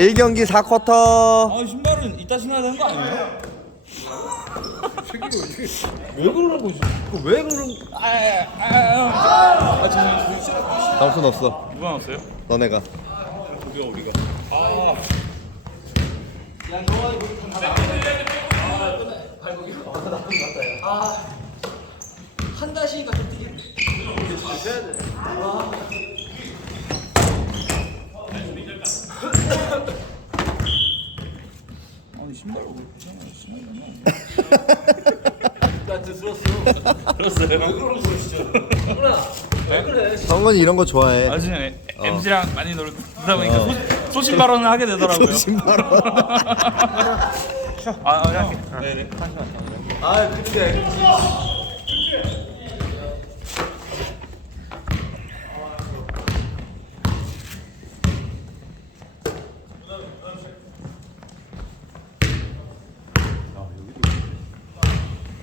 1경기 4쿼터 아 신발은 이따 신어야 되는 거 아니에요? 왜 그러는 거지? 그왜 그러는? 아아아 아, 저 점수는 없어 누가 나왔어요? 너네가 우리가 우리가. 아니 성건이 이런 거 좋아해 나중에 MC랑 많이 놀다 보니까 소, 소신 발언을 하게 되더라고요. 신발 아, 아, 할게. 네네.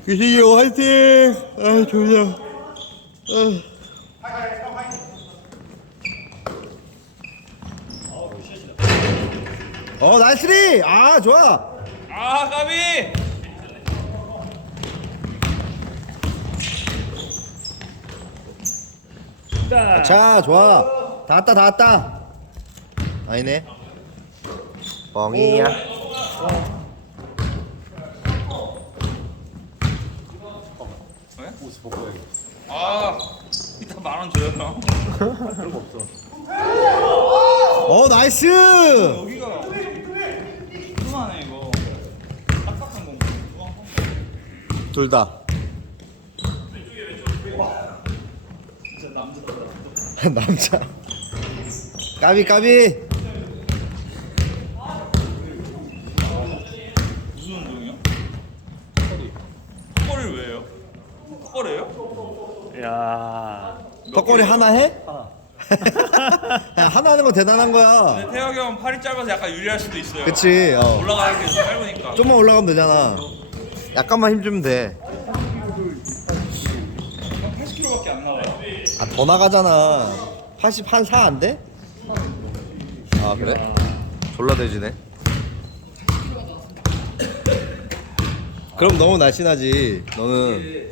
규식이 형 화이팅! 아 졸려. 어 나이스리! 아 좋아. 아, 까비! 자 좋아. 다 왔다 다 왔다. 아니네. 뻥이야 아, 이따 만 원 줘요, 형. 어 나이스 여기가 궁금하네, 이거. 딱딱한 거. 둘다 진짜 남자다. 남자 까비 까비 무슨 운동이요? 턱걸이를 왜 해요? 턱걸이에요? 야. 턱걸이 하나 해? 야, 하나 하는 거 대단한 거야 근데 태혁이 형 팔이 짧아서 약간 유리할 수도 있어요. 그치 어. 올라가는 게 짧으니까. 좀만 올라가면 되잖아 약간만 힘 주면 돼아 80kg밖에 안 나와요. 더 나가잖아 80 한 4 안 돼? 아 그래? 졸라 돼지네 그럼 너무 날씬하지 너는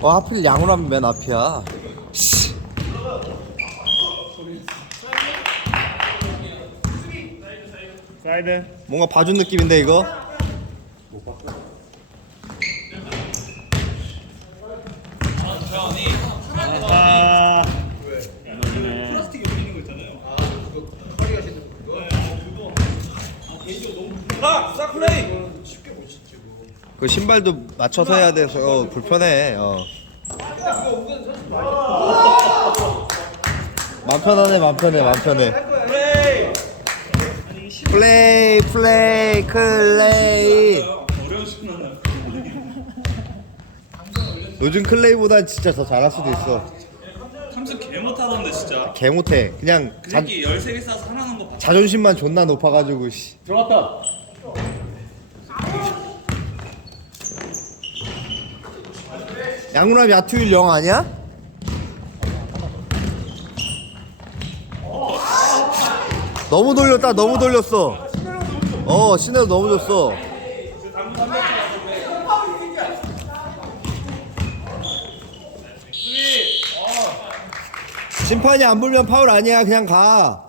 어, 하필 양호라면 맨 앞이야 씨. 사이드. 뭔가 봐준 느낌인데 이거 아. 아, 사클레이! 그 신발도 맞춰서 해야 돼서 불편해. 어. 맘 편하네, 맘 편해, 맘 편해. 플레이! 플레이, 플레이, 클레이. 요즘 클레이보다 진짜 더 잘할 수도 있어. 탐수 개 못하던데, 진짜. 개 못해. 그냥 그 자, 새끼 13개 싸서 하나는 거 봐. 자존심만 존나 높아가지고. 씨. 들어갔다. 양우람 야투일 영 아니야? 너무 돌렸다, 너무 돌렸어. 어, 신혜도 너무 줬어. 심판이 안 불면 파울 아니야, 그냥 가.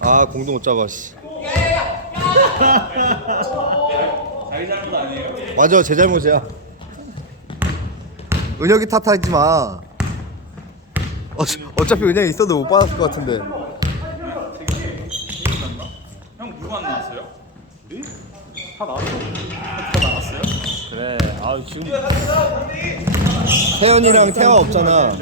아, 공도 못 잡아, 씨. 자기 잘못 아니에요? 맞아 제 잘못이야 은혁이 탓하지 마 어, 어차피 은혁이 있어도 못 받았을 것 같은데 형 누구 안 나왔어요? 다 나왔어. 다 나왔어요? 그래. 아 지금 태연이랑 태화 없잖아 오.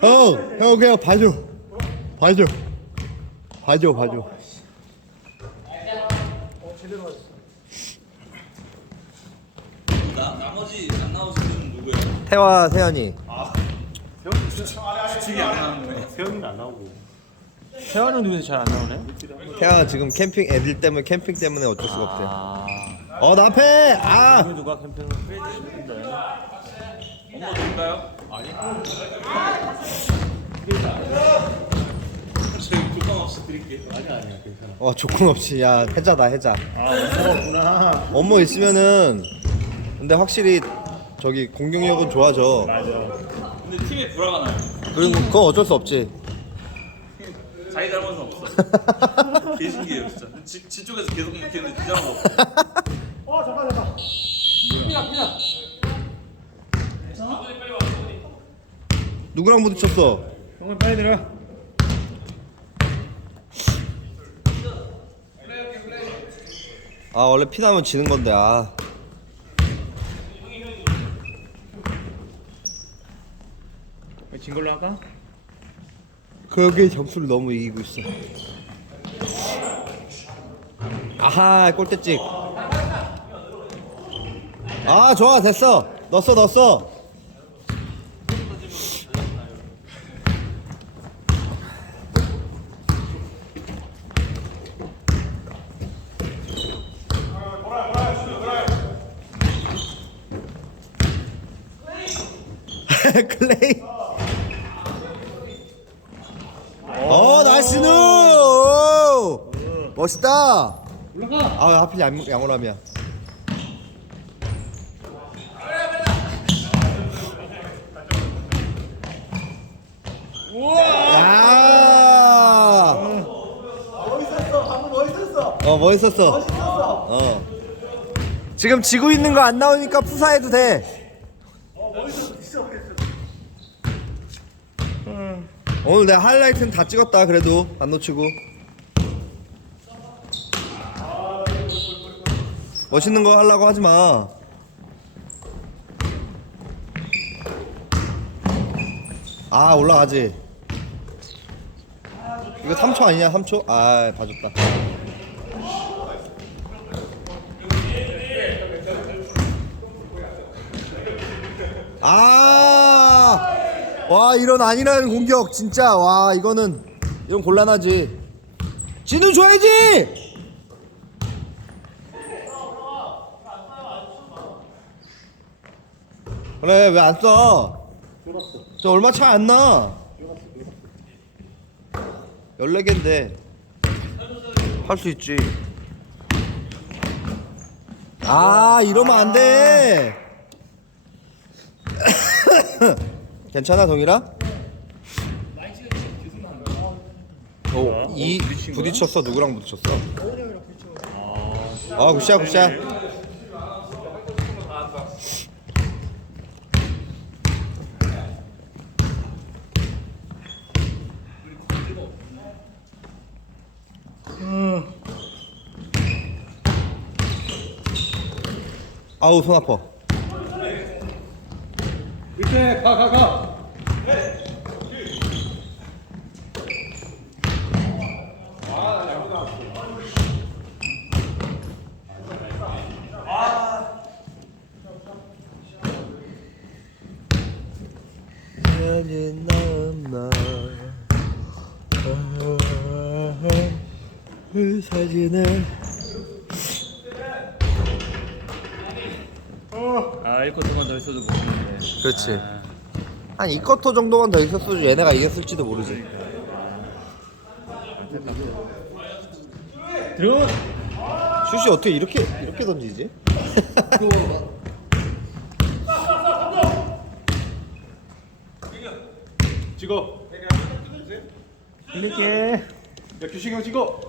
형, 형 그냥 봐줘. 봐줘. 봐줘, 봐줘. 나 나머지 안 나오신 분 누구예요? 태화, 세연이. 수칙이 안 나오는 거예요. 세영이는 안 나오고. 태환은 누구서 잘안 나오네? 태화 지금 캠핑 애들 때문에 캠핑 때문에 어쩔 수가 없대. 아. 어, 나 앞에. 아. 누가 캠핑을 페이드 엄마 드릴까요? 아니. 저희 조건 없이 드릴게요. 아니야 아니야 괜찮아. 어, 조건 없이 야, 해자다, 해자. 아 무서웠구나. 업무 있으면은 근데 확실히 저기 공격력은 좋아져. 맞아. 근데 팀에 불화가 나요. 그리고 그거 어쩔 수 없지. 자기 잘못은 없어. 개 신기해요 진짜. 지, 지 쪽에서 계속 먹히는데 지 잘못 없어. 어 잠깐 잠깐. 누구랑 부딪혔어? 형은 빨리 내려. 아 원래 피 나면 지는 건데 아. 진 걸로 할까? 그게 점수를 너무 이기고 있어. 아하 골대찍. 아 좋아 됐어. 넣었어 넣었어. 클레이. 어 나이스 누. 오! 멋있다. 아 하필 양, 양호람이야. 야! 멋있었어. 방금 멋있었어. 어 멋있었어. 멋있었어. 어. 지금 지고 있는 거 안 나오니까 푸사해도 돼. 오늘 내 하이라이트는 다 찍었다 그래도 안 놓치고. 멋있는 거 하려고 하지 마. 아 올라가지. 이거 3초 아니냐 3초? 아 봐줬다. 아! 와 이런 아니라는 공격 진짜 와 이거는 이런 곤란하지. 진우 줘야지. 그래 왜 안 써? 저 얼마 차 안 나. 14개인데 할 수 있지. 아 이러면 안 돼. 괜찮아 동일아? 어, 이 부딪혔어? 누구랑 부딪혔어? 아 굿샷 굿샷. 아우 손 아파 밑에 가가 가. 나는 남아 그 사진을 아 1컷 동안 더 있어도 모르겠네. 그렇지 한 2쿼터 정도만 더 있었어도 얘네가 이겼을지도 모르지 들어. 슛이 어떻게 이렇게 이렇게 던지지? 찍어. 흘릴게. 야 규식이 형 찍어.